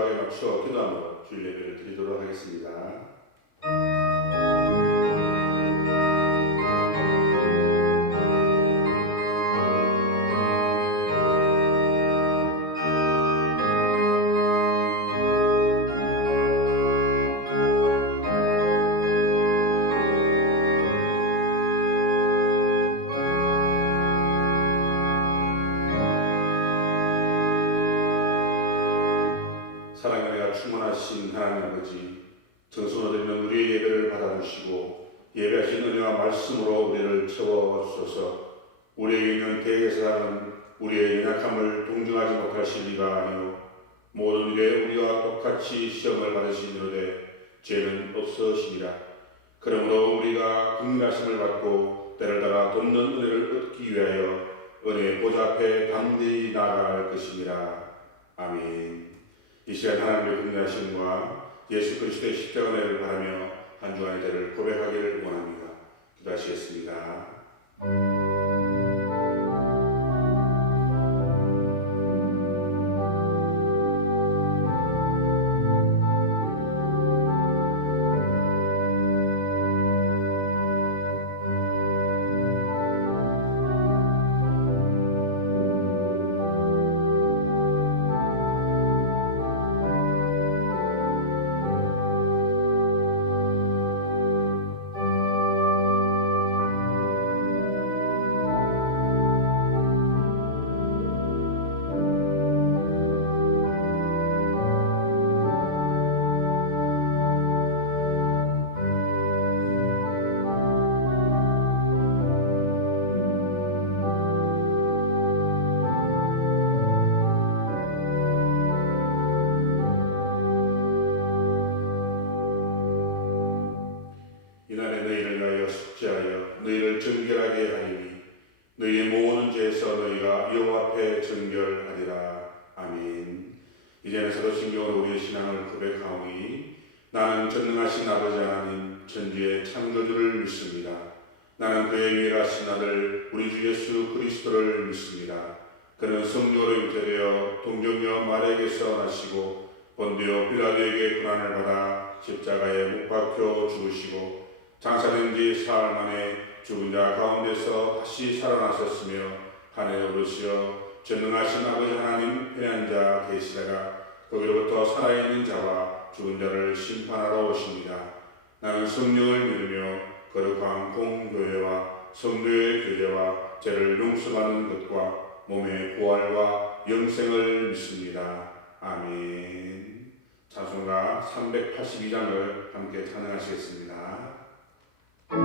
절하에 맞춰 기도하며 주일 예배를 드리도록 하겠습니다. 사랑의 은혜가 충만하신 하나님 아버지, 정성을 드리는 우리의 예배를 받아주시고 예배하신 은혜와 말씀으로 우리를 채워주소서. 우리에게 있는 대제사장은 우리의 연약함을 동정하지 못하실 리가 아니요 모든 일에 우리와 똑같이 시험을 받으시는데 죄는 없으시니라. 그러므로 우리가 긍휼하심을 받고 때를 따라 돕는 은혜를 얻기 위하여 은혜의 보좌 앞에 담대히 나아갈 것이니라. 아멘. 이 시간 하나님의 긍휼하심과 예수 그리스도의 십자가 은혜를 바라며 한 주간의 죄를 고백하기를 원합니다. 기도하시겠습니다. 이날에 너희를 위하여 속죄하여 너희를 정결하게 하리니 너희의 모든 죄에서 너희가 여호와 앞에 정결하리라. 아멘. 이제는 사도신경으로 우리의 신앙을 고백하오니 나는 전능하신 아버지 하나님 천지의 창조주를 믿습니다. 나는 그의 유일하신 아들 우리 주 예수 그리스도를 믿습니다. 그는 성령으로 잉태되어 동정녀 마리아에게서 나시고 본디오 빌라도에게 고난을 받아 십자가에 못 박혀 죽으시고 장사된 지 사흘 만에 죽은 자 가운데서 다시 살아나셨으며 하늘에 오르시어 전능하신 아버지 하나님 편에 앉아 계시다가 거기로부터 살아있는 자와 죽은 자를 심판하러 오십니다. 나는 성령을 믿으며 거룩한 공교회와 성도의 교제와 죄를 용서받는 것과 몸의 부활과 영생을 믿습니다. 아멘. 찬송가 382장을 함께 찬양하시겠습니다. 주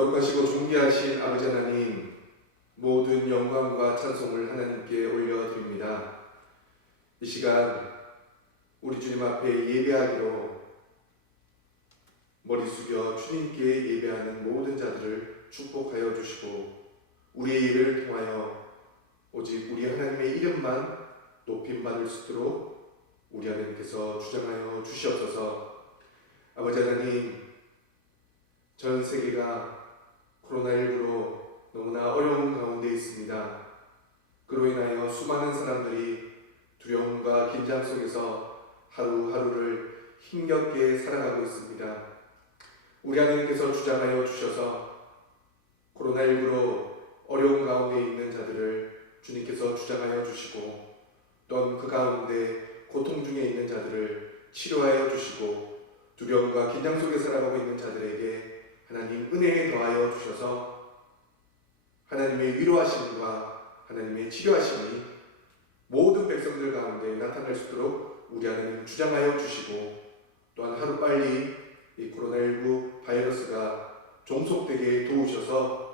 거룩하시고 존귀하신 아버지 하나님, 모든 영광과 찬송을 하나님께 올려드립니다. 이 시간 우리 주님 앞에 예배하기로 머리 숙여 주님께 예배하는 모든 자들을 축복하여 주시고, 우리의 예배를 통하여 오직 우리 하나님의 이름만 높임받을 수 있도록 우리 하나님께서 주장하여 주시옵소서. 아버지 하나님, 전 세계가 코로나19로 너무나 어려운 가운데 있습니다. 그로 인하여 수많은 사람들이 두려움과 긴장 속에서 하루하루를 힘겹게 살아가고 있습니다. 우리 하나님께서 주장하여 주셔서 코로나19로 어려운 가운데 있는 자들을 주님께서 주장하여 주시고, 또한 그 가운데 고통 중에 있는 자들을 치료하여 주시고, 두려움과 긴장 속에 살아가고 있는 자들에게 하나님 은혜에 더하여 주셔서 하나님의 위로하심과 하나님의 치료하심이 모든 백성들 가운데 나타날 수 있도록 우리 하나님 주장하여 주시고, 또한 하루빨리 이 코로나19 바이러스가 종속되게 도우셔서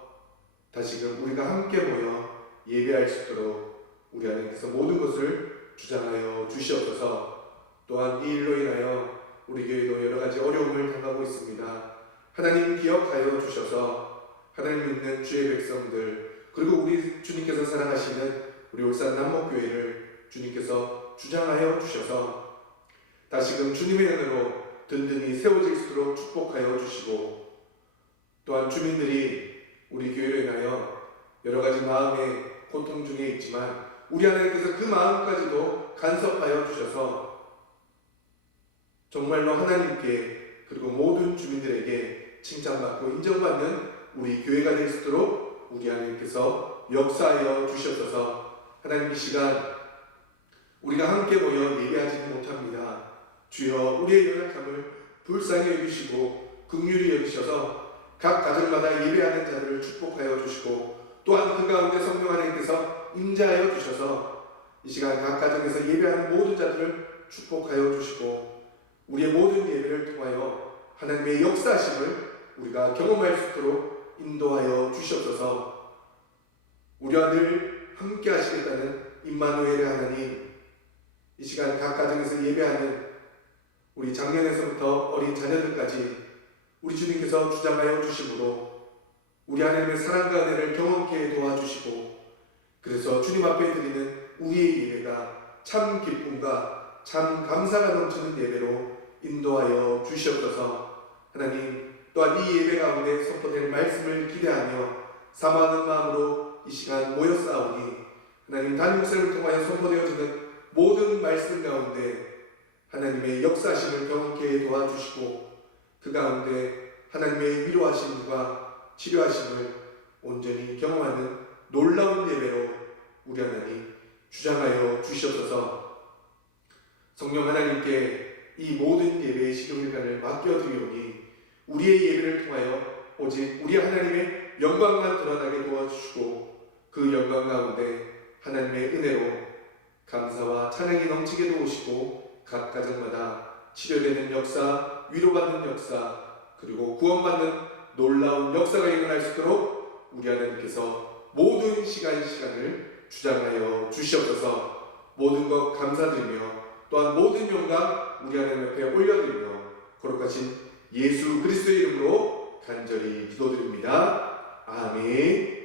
다시금 우리가 함께 모여 예배할 수 있도록 우리 하나님께서 모든 것을 주장하여 주시옵소서. 또한 이 일로 인하여 우리 교회도 여러 가지 어려움을 당하고 있습니다. 하나님 기억하여 주셔서 하나님 믿는 주의 백성들, 그리고 우리 주님께서 사랑하시는 우리 울산 남목교회를 주님께서 주장하여 주셔서 다시금 주님의 은혜로 든든히 세워질 수 있도록 축복하여 주시고, 또한 주민들이 우리 교회로 인하여 여러 가지 마음의 고통 중에 있지만 우리 하나님께서 그 마음까지도 간섭하여 주셔서 정말로 하나님께 그리고 모든 주민들에게 칭찬받고 인정받는 우리 교회가 될 수 있도록 우리 하나님께서 역사하여 주시옵소서. 하나님, 이 시간 우리가 함께 모여 예배하지는 못합니다. 주여, 우리의 연약함을 불쌍히 여기시고 긍휼히 여기셔서 각 가정마다 예배하는 자들을 축복하여 주시고, 또한 그 가운데 성령 하나님께서 임재하여 주셔서 이 시간 각 가정에서 예배하는 모든 자들을 축복하여 주시고, 우리의 모든 예배를 통하여 하나님의 역사하심을 우리가 경험할 수 있도록 인도하여 주시옵소서. 우리와 늘 함께 하시겠다는 임마누엘의 하나님, 이 시간 각 가정에서 예배하는 우리 작년에서부터 어린 자녀들까지 우리 주님께서 주장하여 주심으로 우리 하나님의 사랑과 은혜를 경험케 도와주시고, 그래서 주님 앞에 드리는 우리의 예배가 참 기쁨과 참 감사가 넘치는 예배로 인도하여 주시옵소서. 하나님, 또한 이 예배 가운데 선포될 말씀을 기대하며 사모하는 마음으로 이 시간 모였사오니, 하나님 담임 목사를 통하여 선포되어지는 모든 말씀 가운데 하나님의 역사하심을 경험케 도와주시고, 그 가운데 하나님의 위로하심과 치료하심을 온전히 경험하는 놀라운 예배로 우리 하나님 주장하여 주시옵소서. 성령 하나님께 이 모든 예배의 시종일관을 맡겨드리오니 우리의 예배를 통하여 오직 우리 하나님의 영광만 드러나게 도와주시고, 그 영광 가운데 하나님의 은혜로 감사와 찬양이 넘치게 도우시고, 각 가정마다 치료되는 역사, 위로받는 역사, 그리고 구원받는 놀라운 역사가 일어날 수 있도록 우리 하나님께서 모든 시간을 주장하여 주시옵소서. 모든 것 감사드리며 또한 모든 영광 우리 하나님 앞에 올려드리며 거룩하신 예수 그리스도의 이름으로 간절히 기도드립니다. 아멘.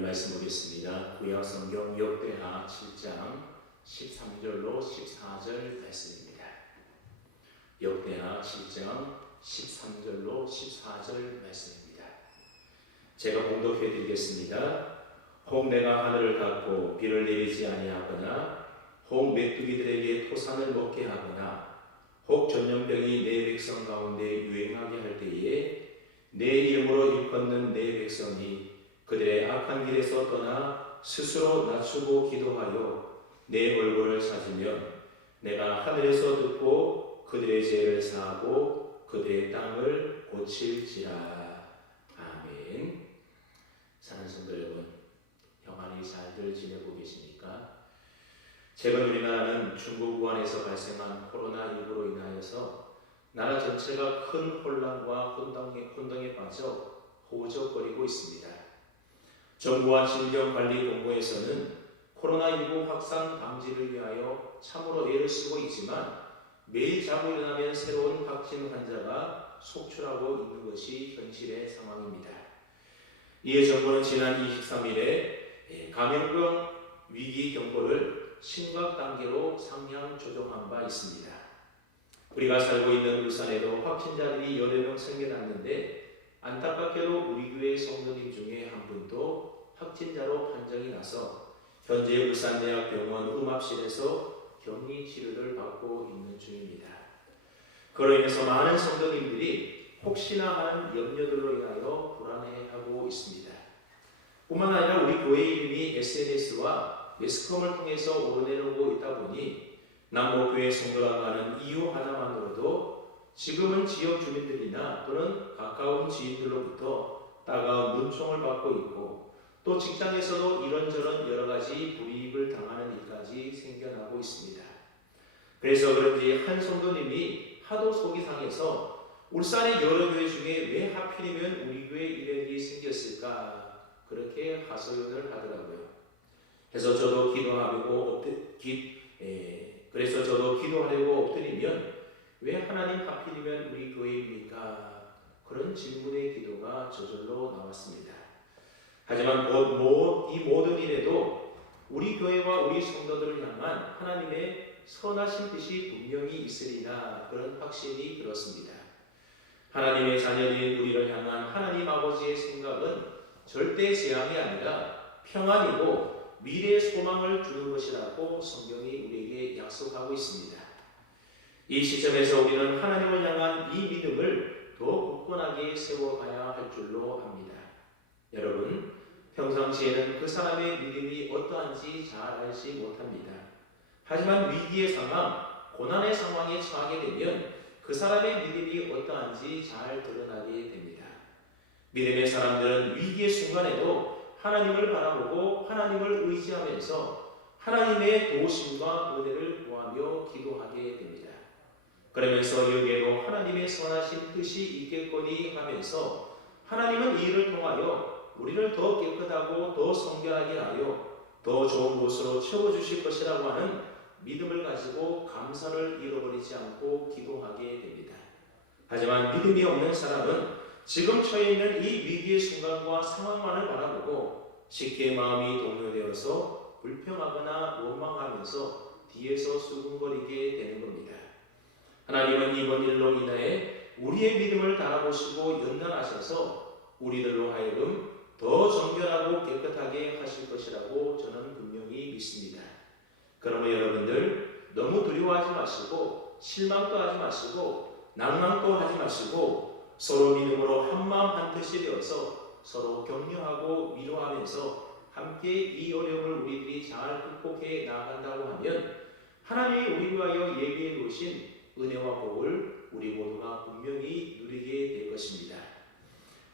말씀 보겠습니다. 구약성경 역대하 7장 13절로 14절 말씀입니다. 역대하 7장 13절로 14절 말씀입니다. 제가 봉독해 드리겠습니다. 혹 내가 하늘을 닫고 비를 내리지 아니하거나 혹 메뚜기들에게 토산을 먹게 하거나 혹 전염병이 내 백성 가운데 유행하게 할 때에 내 이름으로 일컫는 내 백성이 그들의 악한 길에서 떠나 스스로 낮추고 기도하여 내 얼굴을 찾으면 내가 하늘에서 듣고 그들의 죄를 사하고 그들의 땅을 고칠지라. 아멘. 사랑하는 성도 여러분, 평안히 잘들 지내고 계십니까? 최근 우리나라는 중국 우한에서 발생한 코로나19로 인하여서 나라 전체가 큰 혼란과 혼동에 빠져 호우적거리고 있습니다. 정부와 질병관리본부에서는 코로나19 확산 방지를 위하여 참으로 애를 쓰고 있지만 매일 자고 일어나면 새로운 확진 환자가 속출하고 있는 것이 현실의 상황입니다. 이에 정부는 지난 23일에 감염병 위기 경보를 심각 단계로 상향 조정한 바 있습니다. 우리가 살고 있는 울산에도 확진자들이 여러 명 생겨났는데 안타깝게도 우리 교회 성도님 중에 한 분도 확진자로 판정이 나서 현재 울산대학병원 음압실에서 격리 치료를 받고 있는 중입니다. 그로 인해서 많은 성도님들이 혹시나 하는 염려들로 인하여 불안해하고 있습니다. 뿐만 아니라 우리 교회 이름이 SNS와 매스컴을 통해서 오르내리고 있다 보니 남모교회 성도라고 하는 이유 하나만으로도 지금은 지역 주민들이나 또는 가까운 지인들로부터 따가운 눈총을 받고 있고 또 직장에서도 이런저런 여러 가지 불이익을 당하는 일까지 생겨나고 있습니다. 그래서 그런지 한 성도님이 하도 속이 상해서 울산의 여러 교회 중에 왜 하필이면 우리 교회 이런 일이 생겼을까 그렇게 하소연을 하더라고요. 그래서 저도 기도하려고 엎드리면 왜 하나님 하필이면 우리 교회입니까? 그런 질문의 기도가 저절로 나왔습니다. 하지만 이 모든 일에도 우리 교회와 우리 성도들을 향한 하나님의 선하신 뜻이 분명히 있으리라 그런 확신이 들었습니다. 하나님의 자녀인 우리를 향한 하나님 아버지의 생각은 절대 재앙이 아니라 평안이고 미래의 소망을 주는 것이라고 성경이 우리에게 약속하고 있습니다. 이 시점에서 우리는 하나님을 향한 이 믿음을 더 굳건하게 세워가야 할 줄로 압니다. 여러분, 평상시에는 그 사람의 믿음이 어떠한지 잘 알지 못합니다. 하지만 위기의 상황, 고난의 상황에 처하게 되면 그 사람의 믿음이 어떠한지 잘 드러나게 됩니다. 믿음의 사람들은 위기의 순간에도 하나님을 바라보고 하나님을 의지하면서 하나님의 도우심과 은혜를 구하며 기도하게 됩니다. 그러면서 여기에도 하나님의 선하신 뜻이 있겠거니 하면서 하나님은 이 일을 통하여 우리를 더 깨끗하고 더 성결하게 하여 더 좋은 곳으로 채워주실 것이라고 하는 믿음을 가지고 감사를 잃어버리지 않고 기도하게 됩니다. 하지만 믿음이 없는 사람은 지금 처해 있는 이 위기의 순간과 상황만을 바라보고 쉽게 마음이 동요되어서 불평하거나 원망하면서 뒤에서 수군거리게 되는 겁니다. 하나님은 이번 일로 인하여 우리의 믿음을 달아보시고 연단하셔서 우리들로 하여금 더 정결하고 깨끗하게 하실 것이라고 저는 분명히 믿습니다. 그러므로 여러분들 너무 두려워하지 마시고 실망도 하지 마시고 낭망도 하지 마시고 서로 믿음으로 한마음 한뜻이 되어서 서로 격려하고 위로하면서 함께 이 어려움을 우리들이 잘 극복해 나아간다고 하면 하나님이 우리 위하여 예비해 놓으신 은혜와 복을 우리 모두가 분명히 누리게 될 것입니다.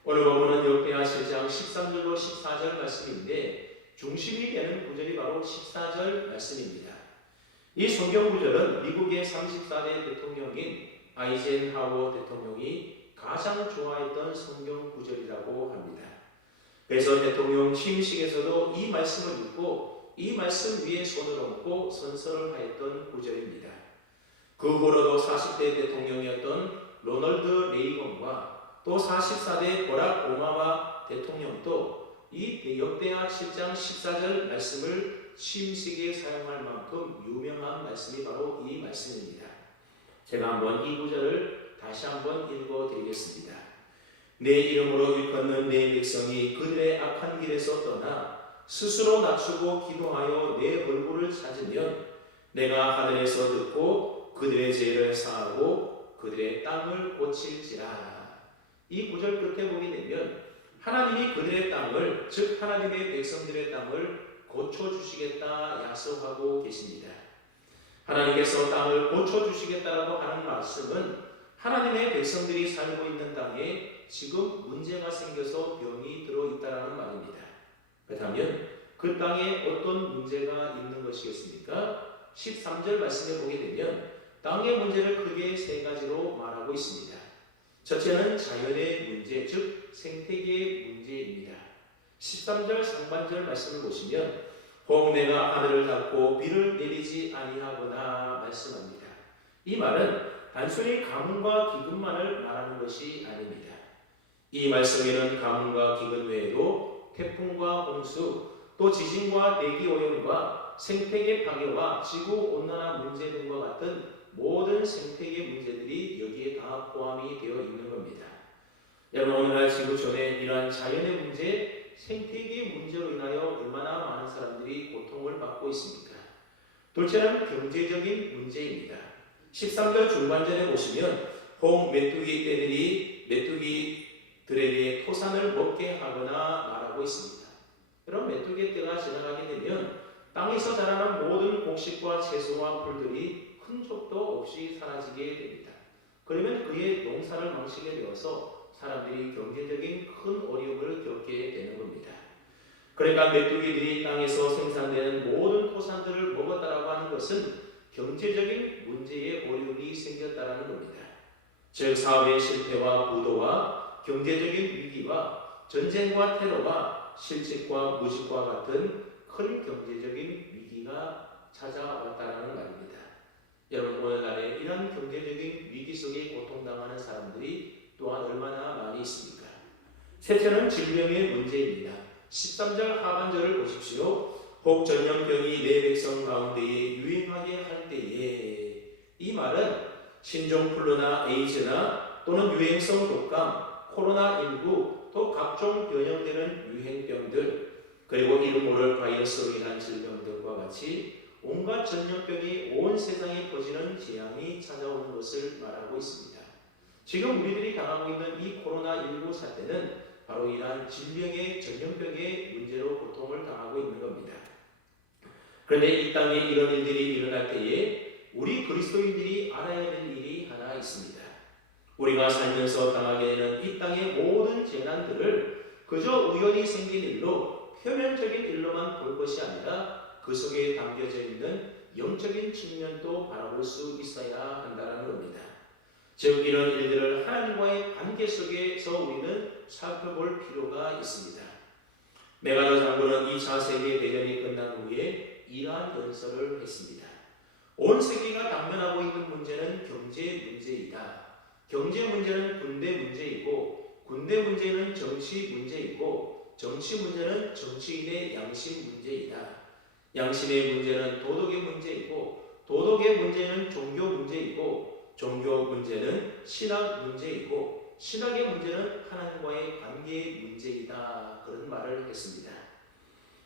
오늘 본문은 역대하 7장 13절로 14절 말씀인데 중심이 되는 구절이 바로 14절 말씀입니다. 이 성경 구절은 미국의 34대 대통령인 아이젠하워 대통령이 가장 좋아했던 성경 구절이라고 합니다. 그래서 대통령 취임식에서도 이 말씀을 듣고 이 말씀 위에 손을 얹고 선서를 하였던 구절입니다. 그 후로도 40대 대통령이었던 로널드 레이건과 또 44대 버락 오바마 대통령도 이 역대하 7장 14절 말씀을 취임식에 사용할 만큼 유명한 말씀이 바로 이 말씀입니다. 제가 한번 이 구절을 다시 한번 읽어드리겠습니다. 내 이름으로 일컫는 내 백성이 그들의 악한 길에서 떠나 스스로 낮추고 기도하여 내 얼굴을 찾으면 내가 하늘에서 듣고 그들의 죄를 사하고 그들의 땅을 고칠지라. 이 구절 끝에 보게 되면 하나님이 그들의 땅을, 즉 하나님의 백성들의 땅을 고쳐주시겠다 약속하고 계십니다. 하나님께서 땅을 고쳐주시겠다라고 하는 말씀은 하나님의 백성들이 살고 있는 땅에 지금 문제가 생겨서 병이 들어있다라는 말입니다. 그렇다면 그 땅에 어떤 문제가 있는 것이겠습니까? 13절 말씀에 보게 되면 땅의 문제를 크게 세 가지로 말하고 있습니다. 첫째는 자연의 문제, 즉 생태계의 문제입니다. 13절 상반절 말씀을 보시면 혹 내가 하늘을 닫고 비를 내리지 아니하거나 말씀합니다. 이 말은 단순히 가뭄과 기근만을 말하는 것이 아닙니다. 이 말씀에는 가뭄과 기근 외에도 태풍과 홍수, 또 지진과 대기 오염과 생태계 파괴와 지구 온난화 문제 등과 같은 모든 생태계 문제들이 여기에 다 포함이 되어 있는 겁니다. 여러분, 오늘날 지구촌의 이러한 자연의 문제, 생태계 문제로 인하여 얼마나 많은 사람들이 고통을 받고 있습니까? 둘째는 경제적인 문제입니다. 13절 중반절에 보시면 혹 메뚜기 떼들이 메뚜기들에게 토산을 먹게 하거나 말하고 있습니다. 여러분, 메뚜기 떼가 지나가게 되면 땅에서 자라는 모든 곡식과 채소와 풀들이 흔적도 없이 사라지게 됩니다. 그러면 그의 농사를 망치게 되어서 사람들이 경제적인 큰 어려움을 겪게 되는 겁니다. 그러니까 메뚜기들이 땅에서 생산되는 모든 토산들을 먹었다라고 하는 것은 경제적인 문제에 어려움이 생겼다라는 겁니다. 즉 사업의 실패와 부도와 경제적인 위기와 전쟁과 테러와 실직과 무직과 같은 큰 경제적인 위기가 찾아왔다라는 말입니다. 여러분, 오늘날에 이런 경제적인 위기 속에 고통당하는 사람들이 또한 얼마나 많이 있습니까? 셋째는 질병의 문제입니다. 13절 하반절을 보십시오. 혹 전염병이 내 백성 가운데에 유행하게 할 때에, 이 말은 신종플루나 에이즈나 또는 유행성 독감, 코로나19, 또 각종 변형되는 유행병들, 그리고 이름 모를 바이러스로 인한 질병 등과 같이 온갖 전염병이 온 세상에 퍼지는 재앙이 찾아오는 것을 말하고 있습니다. 지금 우리들이 당하고 있는 이 코로나19 사태는 바로 이러한 질병의 전염병의 문제로 고통을 당하고 있는 겁니다. 그런데 이 땅에 이런 일들이 일어날 때에 우리 그리스도인들이 알아야 될 일이 하나 있습니다. 우리가 살면서 당하게 되는 이 땅의 모든 재난들을 그저 우연히 생긴 일로, 표면적인 일로만 볼 것이 아니라 그 속에 담겨져 있는 영적인 측면도 바라볼 수 있어야 한다는 겁니다. 즉 이런 일들을 하나님과의 관계 속에서 우리는 살펴볼 필요가 있습니다. 메가더 장군은 2차 세계대전이 끝난 후에 이러한 연설을 했습니다. 온 세계가 당면하고 있는 문제는 경제 문제이다. 경제 문제는 군대 문제이고, 군대 문제는 정치 문제이고, 정치 문제는 정치인의 양심 문제이다. 양심의 문제는 도덕의 문제이고, 도덕의 문제는 종교 문제이고, 종교 문제는 신학 문제이고, 신학의 문제는 하나님과의 관계의 문제이다. 그런 말을 했습니다.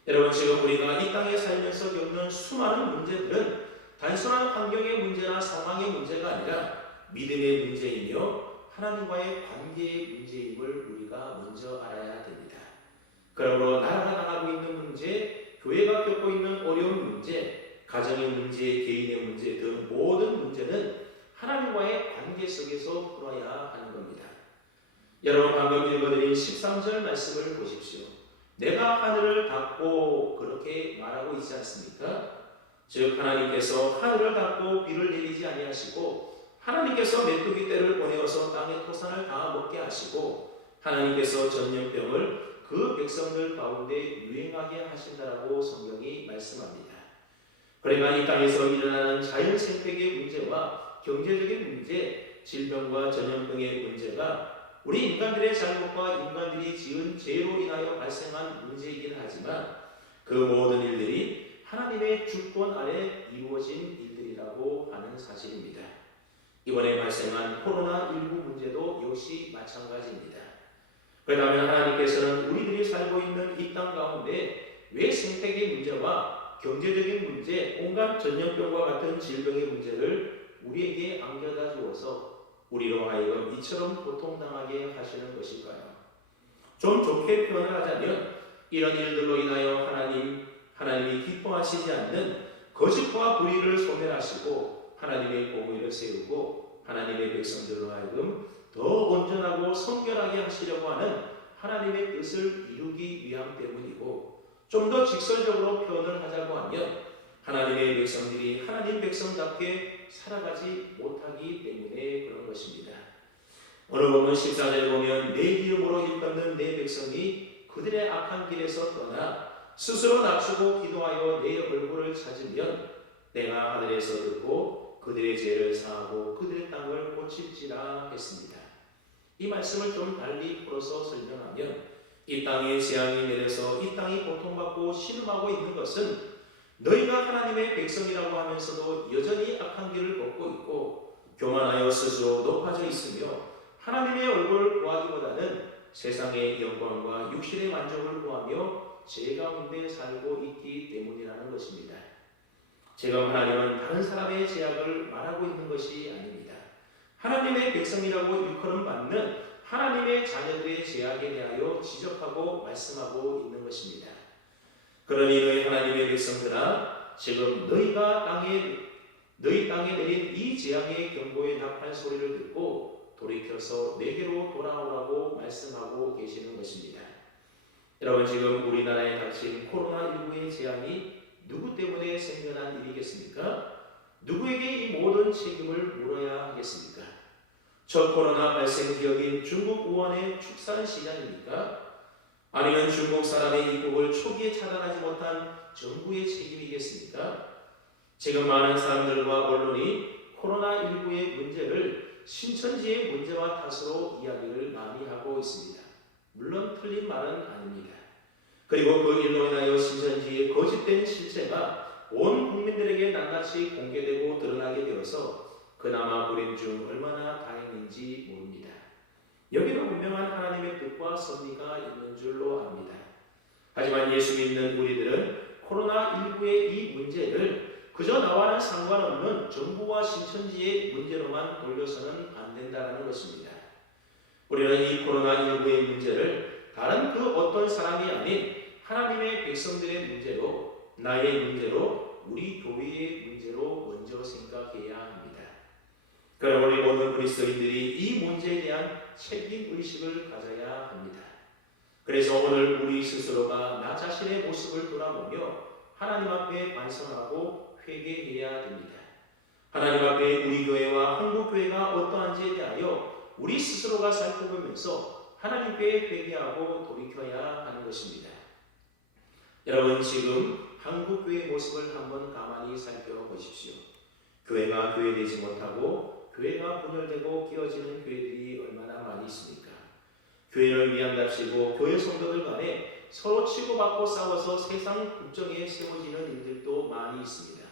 여러분, 지금 우리가 이 땅에 살면서 겪는 수많은 문제들은 단순한 환경의 문제나 상황의 문제가 아니라 믿음의 문제이며 하나님과의 관계의 문제임을 우리가 먼저 알아야 됩니다. 그러므로 나라가 당하고 있는 문제, 교회가 겪고 있는 어려운 문제, 가정의 문제, 개인의 문제 등 모든 문제는 하나님과의 관계 속에서 풀어야 하는 겁니다. 여러분, 방금 읽어드린 13절 말씀을 보십시오. 내가 하늘을 닫고 그렇게 말하고 있지 않습니까? 즉 하나님께서 하늘을 닫고 비를 내리지 아니하시고, 하나님께서 메뚜기 떼를 보내어서 땅의 토산을 다 먹게 하시고, 하나님께서 전염병을 그 백성들 가운데 유행하게 하신다라고 성경이 말씀합니다. 그러니까 이 땅에서 일어나는 자연 생태계 문제와 경제적인 문제, 질병과 전염병의 문제가 우리 인간들의 잘못과 인간들이 지은 죄로 인하여 발생한 문제이긴 하지만 그 모든 일들이 하나님의 주권 아래 이루어진 일들이라고 하는 사실입니다. 이번에 발생한 코로나19 문제도 역시 마찬가지입니다. 그렇다면 하나님께서는 우리들이 살고 있는 이 땅 가운데 왜 생태계 문제와 경제적인 문제, 온갖 전염병과 같은 질병의 문제를 우리에게 안겨다 주어서 우리로 하여금 이처럼 고통당하게 하시는 것일까요? 좀 좋게 표현을 하자면 이런 일들로 인하여 하나님이 기뻐하시지 않는 거짓과 불의를 소멸하시고 하나님의 공의를 세우고 하나님의 백성들로 하여금 더 온전하고 성결하게 하시려고 하는 하나님의 뜻을 이루기 위함 때문이고, 좀 더 직설적으로 표현을 하자고 하면 하나님의 백성들이 하나님 백성답게 살아가지 못하기 때문에 그런 것입니다. 오늘 보면 14절에 보면 내 이름으로 일컫는 내 백성이 그들의 악한 길에서 떠나 스스로 낮추고 기도하여 내 얼굴을 찾으면 내가 하늘에서 듣고 그들의 죄를 사하고 그들의 땅을 고칠지라 했습니다. 이 말씀을 좀 달리 풀어서 설명하면 이 땅에 재앙이 내려서 이 땅이 고통받고 신음하고 있는 것은 너희가 하나님의 백성이라고 하면서도 여전히 악한 길을 걷고 있고 교만하여 스스로 높아져 있으며 하나님의 얼굴을 구하기보다는 세상의 영광과 육신의 만족을 구하며 죄 가운데 살고 있기 때문이라는 것입니다. 지금 하나님은 다른 사람의 죄악을 말하고 있는 것이 아닙니다. 하나님의 백성이라고 일컬음 받는 하나님의 자녀들의 죄악에 대하여 지적하고 말씀하고 있는 것입니다. 그러니 너희 하나님의 백성들아, 지금 너희 땅에 내린 이 재앙의 경고의 나팔 소리를 듣고 돌이켜서 내게로 돌아오라고 말씀하고 계시는 것입니다. 여러분, 지금 우리나라에 닥친 코로나19의 재앙이 누구 때문에 생겨난 일이겠습니까? 누구에게 이 모든 책임을 물어야 하겠습니까? 첫 코로나 발생 지역인 중국 우한의 축산 시장입니까? 아니면 중국 사람의 입국을 초기에 차단하지 못한 정부의 책임이겠습니까? 지금 많은 사람들과 언론이 코로나19의 문제를 신천지의 문제와 탓으로 이야기를 많이 하고 있습니다. 물론 틀린 말은 아닙니다. 그리고 그 일로 인하여 신천지의 거짓된 실체가 온 국민들에게 낱낱이 공개되고 드러나게 되어서 그나마 불행 중 얼마나 다행인지 모릅니다. 여기는 분명한 하나님의 뜻과 섭리가 있는 줄로 압니다. 하지만 예수 믿는 우리들은 코로나19의 이 문제를 그저 나와는 상관없는 정부와 신천지의 문제로만 돌려서는 안 된다는 것입니다. 우리는 이 코로나19의 문제를 다른 그 어떤 사람이 아닌 하나님의 백성들의 문제로, 나의 문제로, 우리 교회의 문제로 먼저 생각해야 합니다. 그럼 우리 모든 그리스도인들이 이 문제에 대한 책임 의식을 가져야 합니다. 그래서 오늘 우리 스스로가 나 자신의 모습을 돌아보며 하나님 앞에 반성하고 회개해야 됩니다. 하나님 앞에 우리 교회와 한국 교회가 어떠한지에 대하여 우리 스스로가 살펴보면서 하나님께 회개하고 돌이켜야 하는 것입니다. 여러분, 지금 한국 교회의 모습을 한번 가만히 살펴보십시오. 교회가 교회되지 못하고 교회가 분열되고 끼어지는 교회들이 얼마나 많이 있습니까? 교회를 위한답시고 교회 성도들 간에 서로 치고받고 싸워서 세상 국정에 세워지는 일들도 많이 있습니다.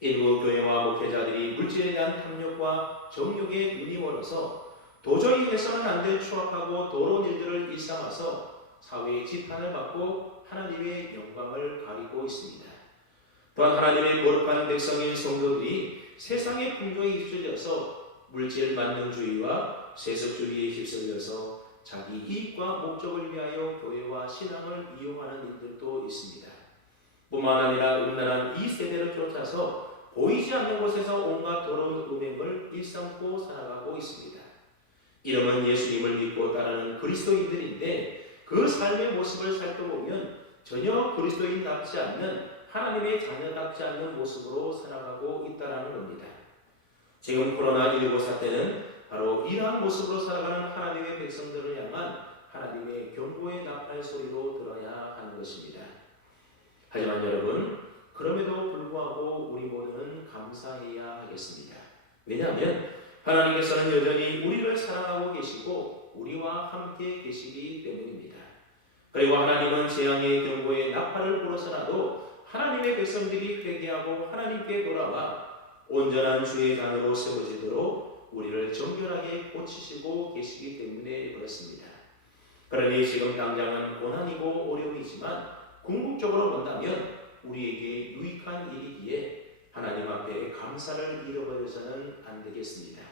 일부 교회와 목회자들이 물질에 대한 탐욕과 정욕에 눈이 멀어서 도저히 해서는 안 될 추악하고 더러운 일들을 일삼아서 사회의 지탄을 받고 하나님의 영광을 가리고 있습니다. 또한 하나님의 거룩한 백성인 성도들이 세상의 풍조에 휩쓸려서 물질 만능주의와 세속주의에 휩쓸려서 자기 이익과 목적을 위하여 교회와 신앙을 이용하는 일들도 있습니다. 뿐만 아니라 음란한 이 세대를 쫓아서 보이지 않는 곳에서 온갖 더러운 음행을 일삼고 살아가고 있습니다. 이름은 예수님을 믿고 따르는 그리스도인들인데 그 삶의 모습을 살펴보면 전혀 그리스도인답지 않는, 하나님의 자녀답지 않는 모습으로 살아가고 있다는 겁니다. 지금 코로나19 사태는 바로 이러한 모습으로 살아가는 하나님의 백성들을 향한 하나님의 경고의 나팔 소리로 들어야 하는 것입니다. 하지만 여러분, 그럼에도 불구하고 우리 모두는 감사해야 하겠습니다. 왜냐하면 하나님께서는 여전히 우리를 사랑하고 계시고 우리와 함께 계시기 때문입니다. 그리고 하나님은 재앙의 경고의 나팔을 불어서라도 하나님의 백성들이 회개하고 하나님께 돌아와 온전한 주의 자녀로 세워지도록 우리를 정결하게 고치시고 계시기 때문에 그렇습니다. 그러니 지금 당장은 고난이고 어려움이지만 궁극적으로 본다면 우리에게 유익한 일이기에 하나님 앞에 감사를 잃어버려서는 안 되겠습니다.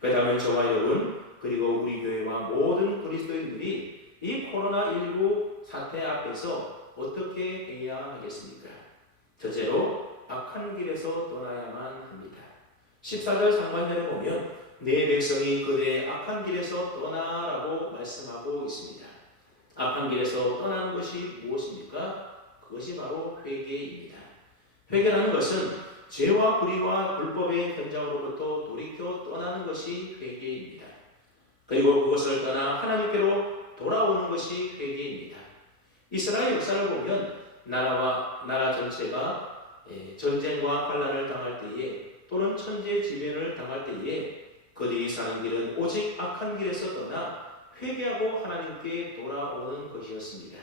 그렇다면 저와 여러분, 그리고 우리 교회와 모든 그리스도인들이 이 코로나19 사태 앞에서 어떻게 해야 하겠습니까? 첫째로 악한 길에서 떠나야만 합니다. 14절 상반절에 보면 내 백성이 그들의 악한 길에서 떠나라고 말씀하고 있습니다. 악한 길에서 떠나는 것이 무엇입니까? 그것이 바로 회개입니다. 회개라는 것은 죄와 불의와 불법의 현장으로부터 돌이켜 떠나는 것이 회개입니다. 그리고 그것을 떠나 하나님께로 돌아오는 것이 회개입니다. 이스라엘 역사를 보면 나라 전체가 전쟁과 환란을 당할 때에 또는 천재지변을 당할 때에 그들이 사는 길은 오직 악한 길에서 떠나 회개하고 하나님께 돌아오는 것이었습니다.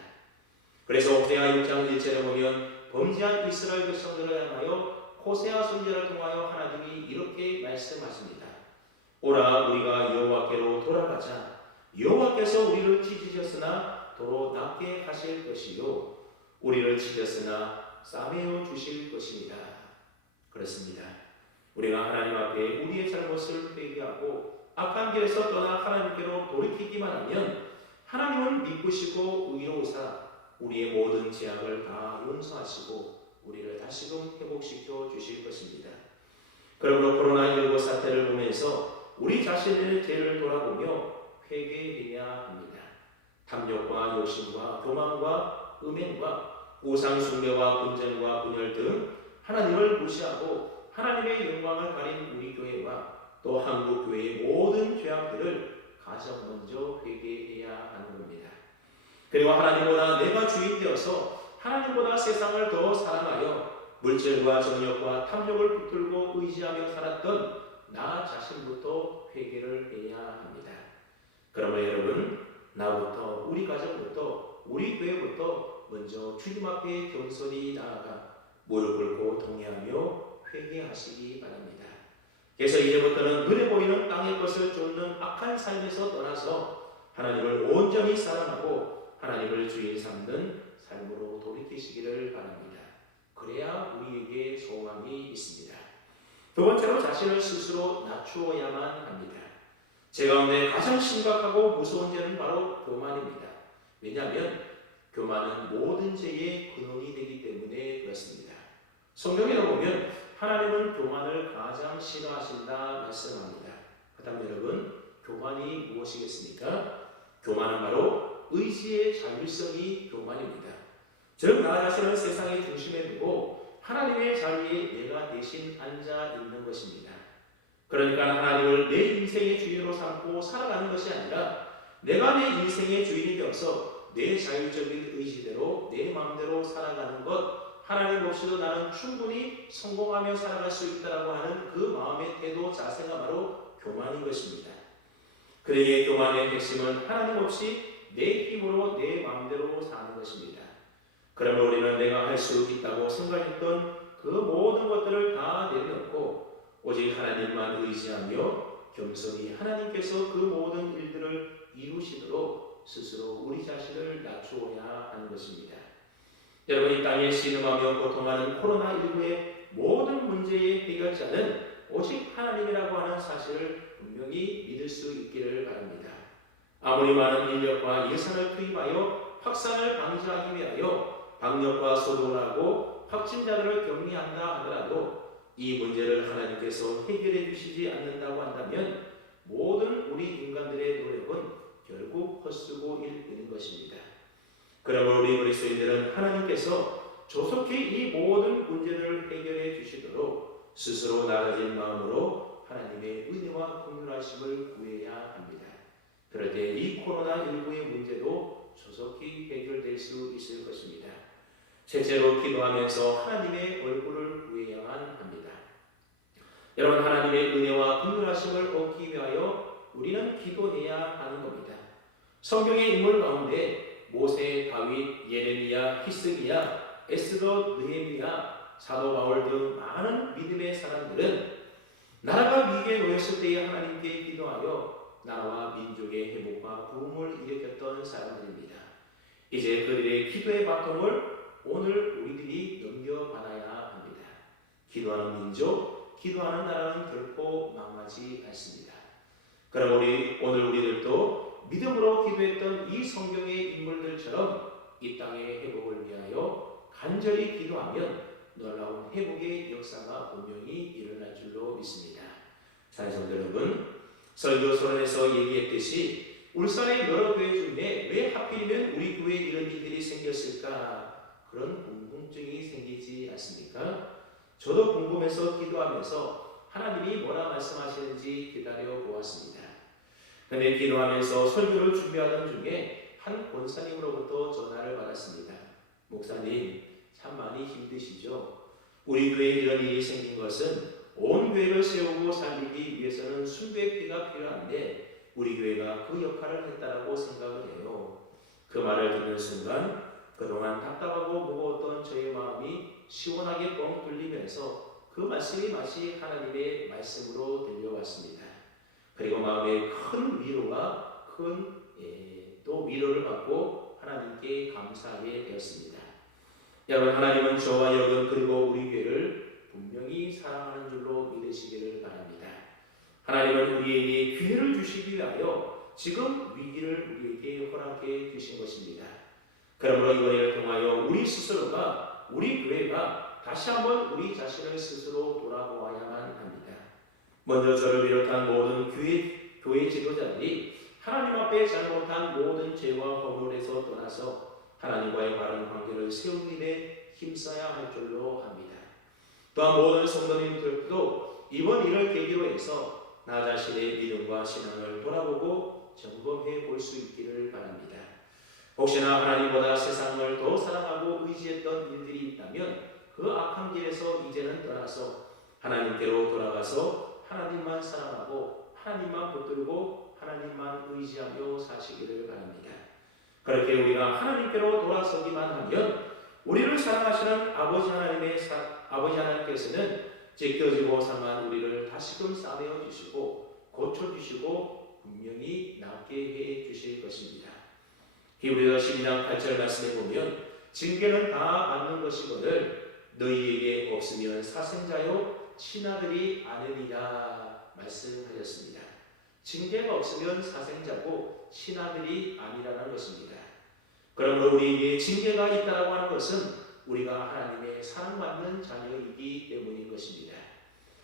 그래서 호세아 6장 1절에 보면 범죄한 이스라엘 백성들을 향하여 호세아 선지자를 통하여 하나님이 이렇게 말씀하십니다. 오라 우리가 여호와께로 돌아가자. 여호와께서 우리를 찢으셨으나 도로 낫게 하실 것이요 우리를 찢었으나 싸매어 주실 것입니다. 그렇습니다. 우리가 하나님 앞에 우리의 잘못을 회개하고 악한 길에서 떠나 하나님께로 돌이키기만 하면 하나님은 미쁘시고 의로우사 우리의 모든 죄악을 다 용서하시고 우리를 다시금 회복시켜 주실 것입니다. 그러므로 코로나19 사태를 보면서 우리 자신의 죄를 돌아보며 회개해야 합니다. 탐욕과 욕심과 교만과 음행과 우상 숭배와 분쟁과 분열 등 하나님을 무시하고 하나님의 영광을 가린 우리 교회와 또 한국 교회의 모든 죄악들을 가장 먼저 회개해야 하는 겁니다. 그리고 하나님보다 내가 주인 되어서 하나님보다 세상을 더 사랑하여 물질과 정욕과 탐욕을 붙들고 의지하며 살았던 나 자신부터 회개를 해야 합니다. 그러므로 여러분, 나부터, 우리 가정부터, 우리 교회부터 먼저 주님 앞에 겸손히 나아가 무릎 꿇고 통회하며 회개하시기 바랍니다. 그래서 이제부터는 눈에 보이는 땅의 것을 쫓는 악한 삶에서 떠나서 하나님을 온전히 사랑하고 하나님을 주인 삼는 삶으로 돌이키시기를 바랍니다. 그래야 우리에게 소망이 있습니다. 두 번째로 자신을 스스로 낮추어야만 합니다. 제 가운데 가장 심각하고 무서운 죄는 바로 교만입니다. 왜냐하면 교만은 모든 죄의 근원이 되기 때문에 그렇습니다. 성경에도 보면 하나님은 교만을 가장 싫어하신다 말씀합니다. 그다음 여러분, 교만이 무엇이겠습니까? 교만은 바로 의지의 자율성이 교만입니다. 즉 나 자신을 세상의 중심에 두고 하나님의 자리에 내가 대신 앉아 있는 것입니다. 그러니까 하나님을 내 인생의 주인으로 삼고 살아가는 것이 아니라 내가 내 인생의 주인이 되어서 내 자율적인 의지대로 내 마음대로 살아가는 것, 하나님 없이도 나는 충분히 성공하며 살아갈 수 있다라고 하는 그 마음의 태도 자세가 바로 교만인 것입니다. 그러기에 교만의 핵심은 하나님 없이 내 힘으로 내 마음대로 사는 것입니다. 그러면 우리는 내가 할 수 있다고 생각했던 그 모든 것들을 다 내려놓고 오직 하나님만 의지하며 겸손히 하나님께서 그 모든 일들을 이루시도록 스스로 우리 자신을 낮추어야 하는 것입니다. 여러분, 이 땅에 신음하며 고통하는 코로나19의 모든 문제의 해결자는 오직 하나님이라고 하는 사실을 분명히 믿을 수 있기를 바랍니다. 아무리 많은 인력과 예산을 투입하여 확산을 방지하기 위하여 방역과 소독을 하고 확진자들을 격리한다 하더라도 이 문제를 하나님께서 해결해 주시지 않는다고 한다면 모든 우리 인간들의 노력은 결국 헛수고일 뿐인 것입니다. 그러므로 우리 그리스도인들은 하나님께서 조속히 이 모든 문제를 해결해 주시도록 스스로 나아진 마음으로 하나님의 은혜와 긍휼하심을 구해야 합니다. 그럴 때 이 코로나19의 문제도 조속히 해결될 수 있을 것입니다. 셋째로 기도하면서 하나님의 얼굴을 구해야만 합니다. 여러분, 하나님의 은혜와 긍휼하심을 얻기 위하여 우리는 기도해야 하는 겁니다. 성경의 인물 가운데 모세, 다윗, 예레미야, 히스기야, 에스더, 느헤미야, 사도 바울 등 많은 믿음의 사람들은 나라가 위기에 놓였을 때에 하나님께 기도하여 나라와 민족의 회복과 부흥을 일으켰던 사람들입니다. 이제 그들의 기도의 바통을 오늘 우리들이 넘겨받아야 합니다. 기도하는 민족, 기도하는 나라는 결코 망하지 않습니다. 그럼 오늘 우리들도 믿음으로 기도했던 이 성경의 인물들처럼 이 땅의 회복을 위하여 간절히 기도하면 놀라운 회복의 역사가 분명히 일어날 줄로 믿습니다. 사랑하는 여러분, 설교 서론에서 얘기했듯이 울산의 여러 교회 중에 왜 하필이면 우리 교회에 이런 일들이 생겼을까? 그런 궁금증이 생기지 않습니까? 저도 궁금해서 기도하면서 하나님이 뭐라 말씀하시는지 기다려 보았습니다. 그런데 기도하면서 설교를 준비하던 중에 한 권사님으로부터 전화를 받았습니다. 목사님, 참 많이 힘드시죠? 우리 교회에 이런 일이 생긴 것은 온 교회를 세우고 살리기 위해서는 숭배의 피가 필요한데 우리 교회가 그 역할을 했다라고 생각을 해요. 그 말을 듣는 순간 그동안 답답하고 무거웠던 저의 마음이 시원하게 뻥 뚫리면서 그 말씀이 마치 하나님의 말씀으로 들려왔습니다. 그리고 마음에 큰 위로와 또 위로를 받고 하나님께 감사하게 되었습니다. 여러분, 하나님은 저와 여러분 그리고 우리 교회를 분명히 사랑하는 줄로 믿으시기를 바랍니다. 하나님은 우리에게 기회를 주시기 위하여 지금 위기를 우리에게 허락해 주신 것입니다. 그러므로 이번을 통하여 우리 스스로가, 우리 교회가 다시 한번 우리 자신을 스스로 돌아보아야만 합니다. 먼저 저를 비롯한 모든 교회 지도자들이 하나님 앞에 잘못한 모든 죄와 허물에서 떠나서 하나님과의 바른 관계를 세우는 일에 힘써야 할 줄로 합니다. 또한 모든 성도님들도 이번 일을 계기로 해서 나 자신의 믿음과 신앙을 돌아보고 점검해 볼 수 있기를 바랍니다. 혹시나 하나님보다 세상을 더 사랑하고 의지했던 일들이 있다면 그 악한 길에서 이제는 떠나서 하나님께로 돌아가서 하나님만 사랑하고 하나님만 붙들고 하나님만 의지하며 사시기를 바랍니다. 그렇게 우리가 하나님께로 돌아서기만 하면 우리를 사랑하시는 아버지 하나님께서는 지켜지고 상한 우리를 다시금 싸매어 주시고 고쳐주시고 분명히 낫게 해 주실 것입니다. 히브리서 12장 8절 말씀에 보면 징계는 다 받는 것이거늘 너희에게 없으면 사생자요 친아들이 아니니라 말씀하셨습니다. 징계가 없으면 사생자고 친아들이 아니라는 것입니다. 그러므로 우리에게 징계가 있다고 하는 것은 우리가 하나님의 사랑받는 자녀이기 때문인 것입니다.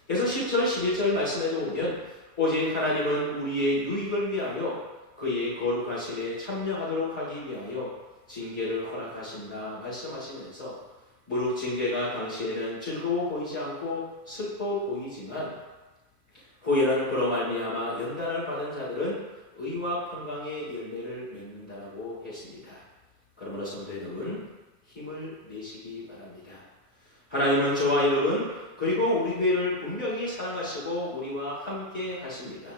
그래서 10절, 11절 말씀에도 보면 오직 하나님은 우리의 유익을 위하여 그의 거룩하신 일에 참여하도록 하기 위하여 징계를 허락하신다 말씀하시면서 무릇 징계가 당시에는 즐거워 보이지 않고 슬퍼 보이지만 후에는 그로 말미암아 연단을 받은 자들은 의와 평강의 열매를 맺는다라고 했습니다. 그러므로 성도 여러분, 힘을 내시기 바랍니다. 하나님은 저와 여러분 그리고 우리 교회를 분명히 사랑하시고 우리와 함께 하십니다.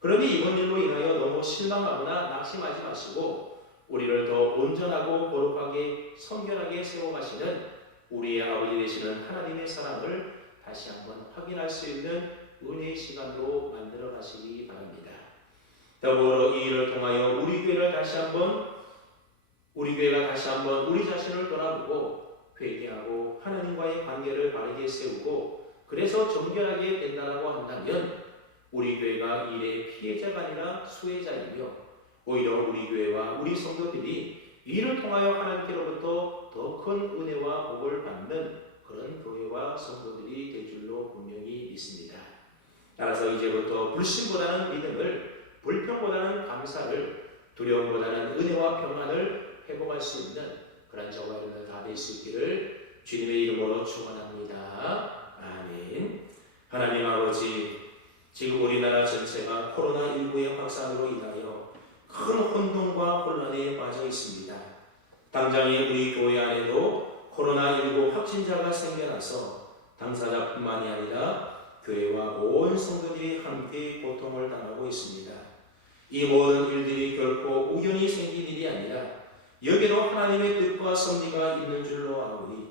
그러니 이번 일로 인하여 너무 실망하거나 낙심하지 마시고 우리를 더 온전하고 거룩하게 성결하게 세워가시는 우리의 아버지 되시는 하나님의 사랑을 다시 한번 확인할 수 있는 은혜의 시간으로 만들어 가시기 바랍니다. 더불어 이 일을 통하여 우리 교회가 다시 한번 우리 자신을 돌아보고 회개하고 하나님과의 관계를 바르게 세우고 그래서 정결하게 된다라고 한다면 우리 교회가 일의 피해자가 아니라 수혜자이며 오히려 우리 교회와 우리 성도들이 이를 통하여 하나님께로부터 더 큰 은혜와 복을 받는 그런 교회와 성도들이 될 줄로 분명히 믿습니다. 따라서 이제부터 불신보다는 믿음을, 불평보다는 감사를, 두려움보다는 은혜와 평안을 회복할 수 있는 그런 저와 여러분들 다 될 수 있기를 주님의 이름으로 축원합니다. 아멘. 하나님 아버지, 지금 우리나라 전체가 코로나19의 확산으로 인하여 큰 혼돈과 혼란에 빠져 있습니다. 당장에 우리 교회 안에도 코로나19 확진자가 생겨나서 당사자뿐만이 아니라 교회와 온 성도들이 함께 고통을 당하고 있습니다. 이 모든 일들이 결코 우연히 생긴 일이 아니라 여기로 하나님의 뜻과 섭리가 있는 줄로 아오니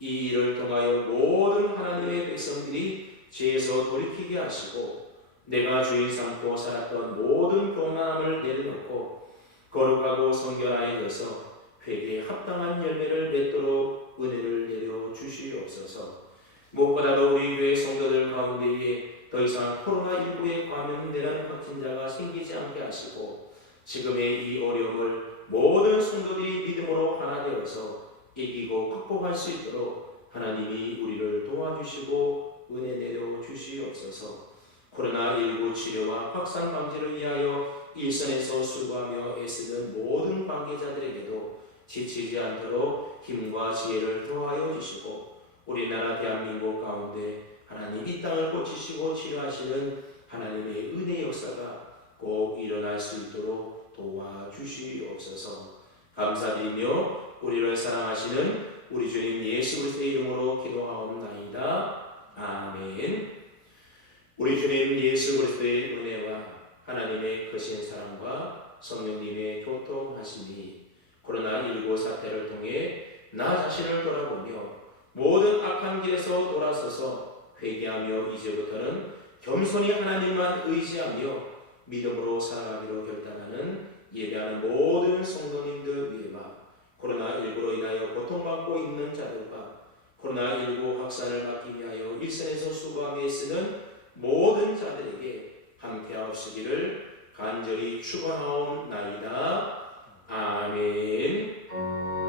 이 일을 통하여 모든 하나님의 백성들이 죄에서 돌이키게 하시고 내가 주인 삼고 살았던 모든 교만함을 내려놓고 거룩하고 성결하게 되어서 회개에 합당한 열매를 맺도록 은혜를 내려 주시옵소서. 무엇보다도 우리 교회 성도들 가운데에 더 이상 코로나19에 감염되는 확진자가 생기지 않게 하시고 지금의 이 어려움을 모든 성도들이 믿음으로 하나 되어서 이기고 극복할 수 있도록 하나님이 우리를 도와주시고 은혜 내려 주시옵소서. 코로나19 치료와 확산 방지를 위하여 일선에서 수고하며 애쓰는 모든 관계자들에게도 지치지 않도록 힘과 지혜를 더하여 주시고 우리나라 대한민국 가운데 하나님 이 땅을 고치시고 치료하시는 하나님의 은혜 역사가 꼭 일어날 수 있도록 도와주시옵소서. 감사드리며 우리를 사랑하시는 우리 주님 예수 그리스도의 이름으로 기도하옵나이다. 아멘. 우리 주님 예수 그리스도의 은혜와 하나님의 크신 사랑과 성령님의 교통하심이 코로나19 사태를 통해 나 자신을 돌아보며 모든 악한 길에서 돌아서서 회개하며 이제부터는 겸손히 하나님만 의지하며 믿음으로 살아가기로 결단하는 예배하는 모든 성도님들 위에와 코로나19로 인하여 고통받고 있는 자들과 코로나19 확산을 막기 위하여 일선에서 수고하며 쓰는 모든 자들에게 함께하시기를 간절히 축원하옵나이다. 아멘.